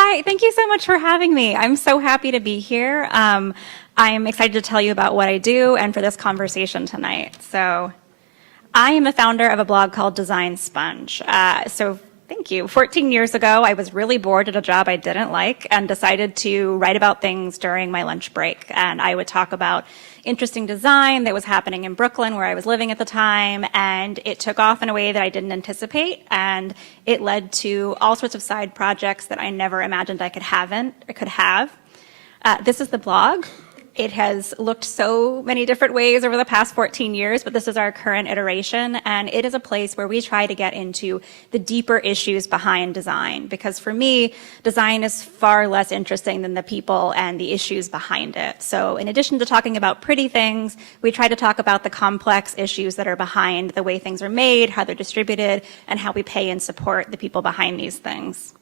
Hi, thank you so much for having me. I'm so happy to be here. I'm excited to tell you about what I do and for this conversation tonight. So I am the founder of a blog called Design Sponge. Thank you. 14 years ago, I was really bored at a job I didn't like and decided to write about things during my lunch break. And I would talk about interesting design that was happening in Brooklyn, where I was living at the time, and it took off in a way that I didn't anticipate, and it led to all sorts of side projects that I never imagined I could have. This is the blog. It has looked so many different ways over the past 14 years, but this is our current iteration, and it is a place where we try to get into the deeper issues behind design, because for me, design is far less interesting than the people and the issues behind it. So in addition to talking about pretty things, we try to talk about the complex issues that are behind the way things are made, how they're distributed, and how we pay and support the people behind these things.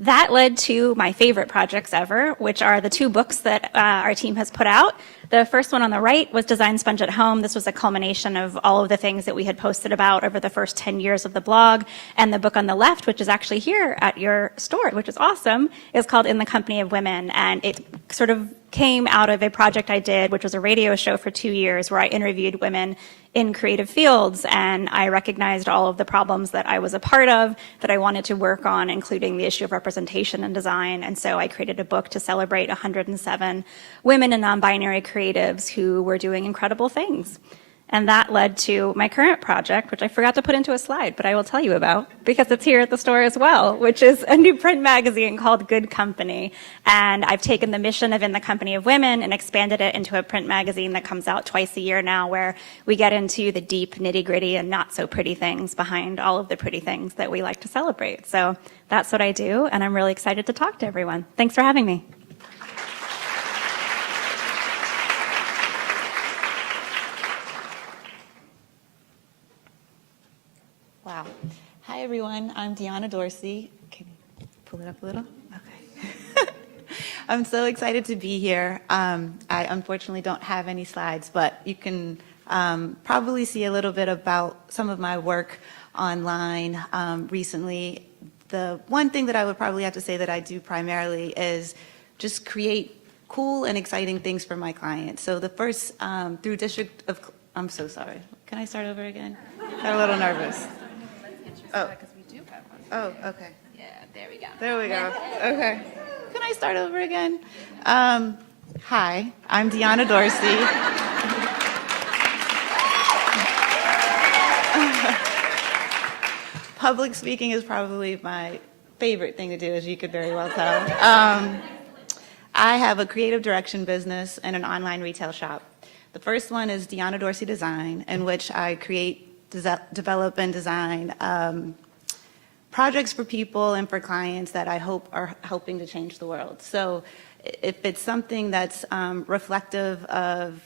That led to my favorite projects ever, which are the two books that our team has put out. The first one on the right was Design Sponge at Home. This was a culmination of all of the things that we had posted about over the first 10 years of the blog. And the book on the left, which is actually here at your store, which is awesome, is called In the Company of Women. And it sort of came out of a project I did, which was a radio show for 2 years, where I interviewed women in creative fields, and I recognized all of the problems that I was a part of that I wanted to work on, including the issue of representation in design. And so I created a book to celebrate 107 women and non-binary creatives who were doing incredible things. And that led to my current project, which I forgot to put into a slide, but I will tell you about because it's here at the store as well, which is a new print magazine called Good Company. And I've taken the mission of In the Company of Women and expanded it into a print magazine that comes out twice a year now, where we get into the deep nitty-gritty and not so pretty things behind all of the pretty things that we like to celebrate. So that's what I do, and I'm really excited to talk to everyone. Thanks for having me. Wow. Hi, everyone. I'm Deanna Dorsey. Can you pull it up a little? Okay. I'm so excited to be here. I unfortunately don't have any slides, but you can probably see a little bit about some of my work online recently. The one thing that I would probably have to say that I do primarily is just create cool and exciting things for my clients. So the first, through District of, I'm so sorry. Can I start over again? Got a little nervous. Oh. Because we do have one. Oh, okay. Yeah, there we go. There we go. Okay. Can I start over again? Hi, I'm Deanna Dorsey. Public speaking is probably my favorite thing to do, as you could very well tell. I have a creative direction business and an online retail shop. The first one is Deanna Dorsey Design, in which I create, develop and design projects for people and for clients that I hope are helping to change the world. So if it's something that's reflective of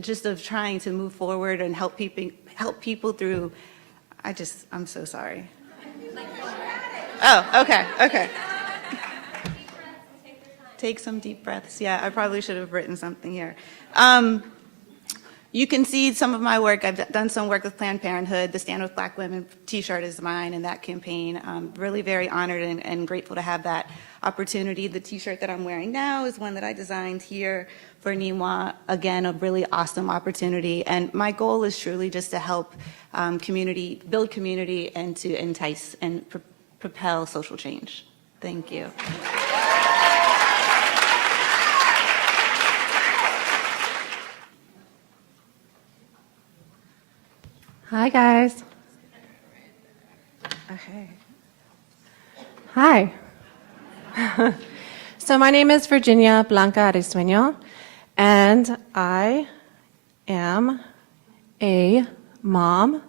just of trying to move forward and help people through, I'm so sorry. Oh, okay. Take some deep breaths. Yeah, I probably should have written something here. You can see some of my work. I've done some work with Planned Parenthood. The Stand With Black Women t-shirt is mine in that campaign. I'm really very honored and grateful to have that opportunity. The t-shirt that I'm wearing now is one that I designed here for Nima. Again, a really awesome opportunity. And my goal is truly just to help build community and to entice and propel social change. Thank you. Hi, guys. Okay. Hi. So my name is Virginia Blanca Arisueño, and I am a mom,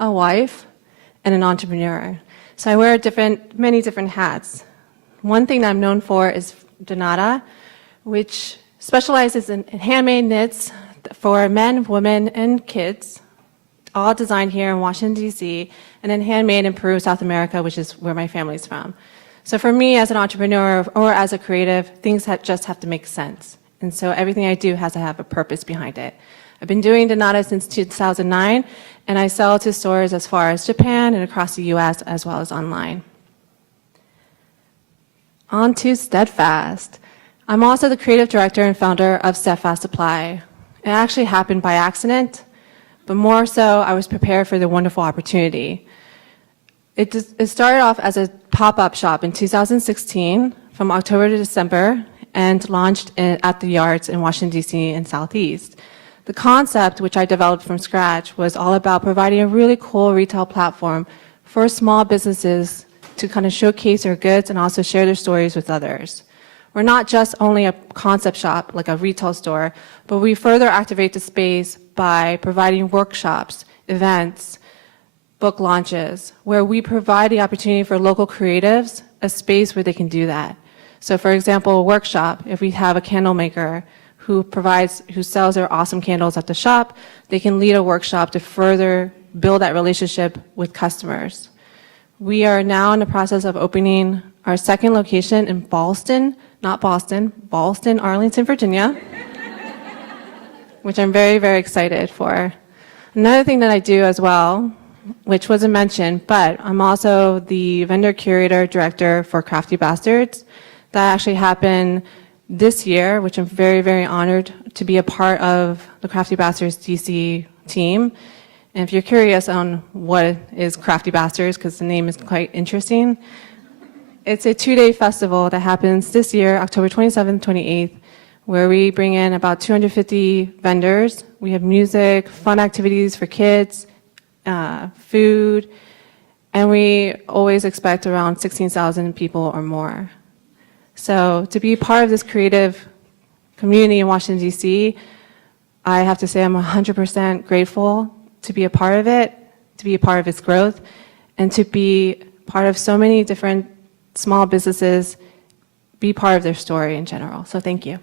a wife, and an entrepreneur. So I wear many different hats. One thing that I'm known for is Donata, which specializes in handmade knits for men, women, and kids, all designed here in Washington, D.C., and then handmade in Peru, South America, which is where my family's from. So for me, as an entrepreneur or as a creative, things just have to make sense. And so everything I do has to have a purpose behind it. I've been doing Donata since 2009, and I sell to stores as far as Japan and across the U.S., as well as online. On to Steadfast. I'm also the creative director and founder of Steadfast Supply. It actually happened by accident, but more so, I was prepared for the wonderful opportunity. It started off as a pop-up shop in 2016 from October to December and launched at the Yards in Washington, D.C. and Southeast. The concept, which I developed from scratch, was all about providing a really cool retail platform for small businesses to kind of showcase their goods and also share their stories with others. We're not just only a concept shop, like a retail store, but we further activate the space by providing workshops, events, book launches, where we provide the opportunity for local creatives a space where they can do that. So for example, a workshop, if we have a candle maker who sells their awesome candles at the shop, they can lead a workshop to further build that relationship with customers. We are now in the process of opening our second location in Ballston, not Boston, Ballston, Arlington, Virginia, which I'm very, very excited for. Another thing that I do as well, which wasn't mentioned, but I'm also the vendor curator director for Crafty Bastards. That actually happened this year, which I'm very, very honored to be a part of the Crafty Bastards DC team. And if you're curious on what is Crafty Bastards, because the name is quite interesting, it's a 2-day festival that happens this year, October 27th, 28th, where we bring in about 250 vendors. We have music, fun activities for kids, food, and we always expect around 16,000 people or more. So to be part of this creative community in Washington, D.C., I have to say I'm 100% grateful to be a part of it, to be a part of its growth, and to be part of so many different small businesses, be part of their story in general. So thank you.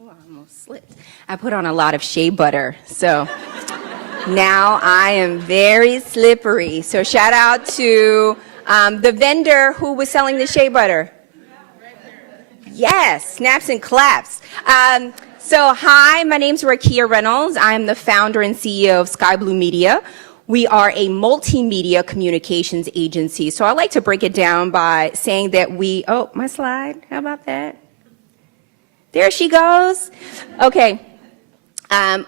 Ooh, I almost slipped. I put on a lot of shea butter, so now I am very slippery. So shout out to the vendor who was selling the shea butter. Yes, snaps and claps. So hi, my name's Rakia Reynolds. I'm the founder and CEO of Sky Blue Media. We are a multimedia communications agency. So I like to break it down by saying that oh, my slide, how about that? There she goes. Okay.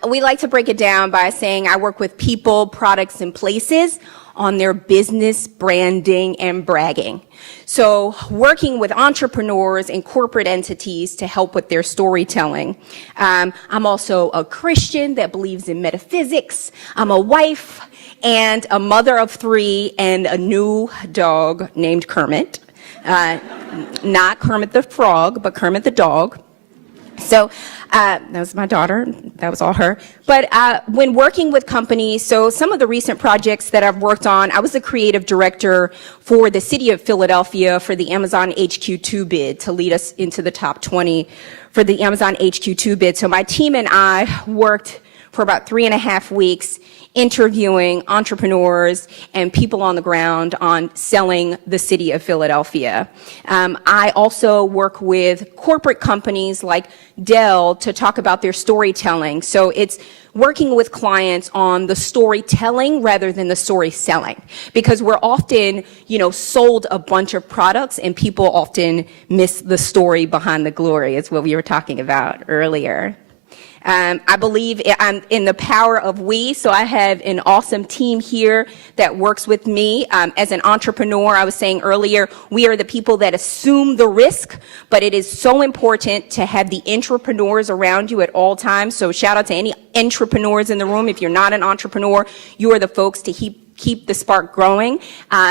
We like to break it down by saying I work with people, products, and places on their business branding and bragging. So working with entrepreneurs and corporate entities to help with their storytelling. I'm also a Christian that believes in metaphysics. I'm a wife and a mother of 3 and a new dog named Kermit. Not Kermit the frog, but Kermit the dog. So that was my daughter. That was all her. But when working with companies, so some of the recent projects that I've worked on, I was the creative director for the city of Philadelphia for the Amazon HQ2 bid to lead us into the top 20 for the Amazon HQ2 bid. So my team and I worked for about 3.5 weeks interviewing entrepreneurs and people on the ground on selling the city of Philadelphia. I also work with corporate companies like Dell to talk about their storytelling. So it's working with clients on the storytelling rather than the story selling, because we're often, sold a bunch of products and people often miss the story behind the glory. It's what we were talking about earlier. I believe in the power of we, so I have an awesome team here that works with me. As an entrepreneur, I was saying earlier, we are the people that assume the risk, but it is so important to have the entrepreneurs around you at all times. So shout out to any entrepreneurs in the room. If you're not an entrepreneur, you are the folks to keep the spark growing.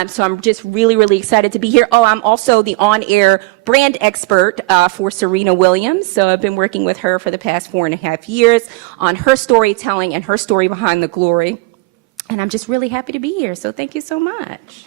So I'm just really, really excited to be here. Oh, I'm also the on-air brand expert for Serena Williams. So I've been working with her for the past 4.5 years on her storytelling and her story behind the glory. And I'm just really happy to be here. So thank you so much.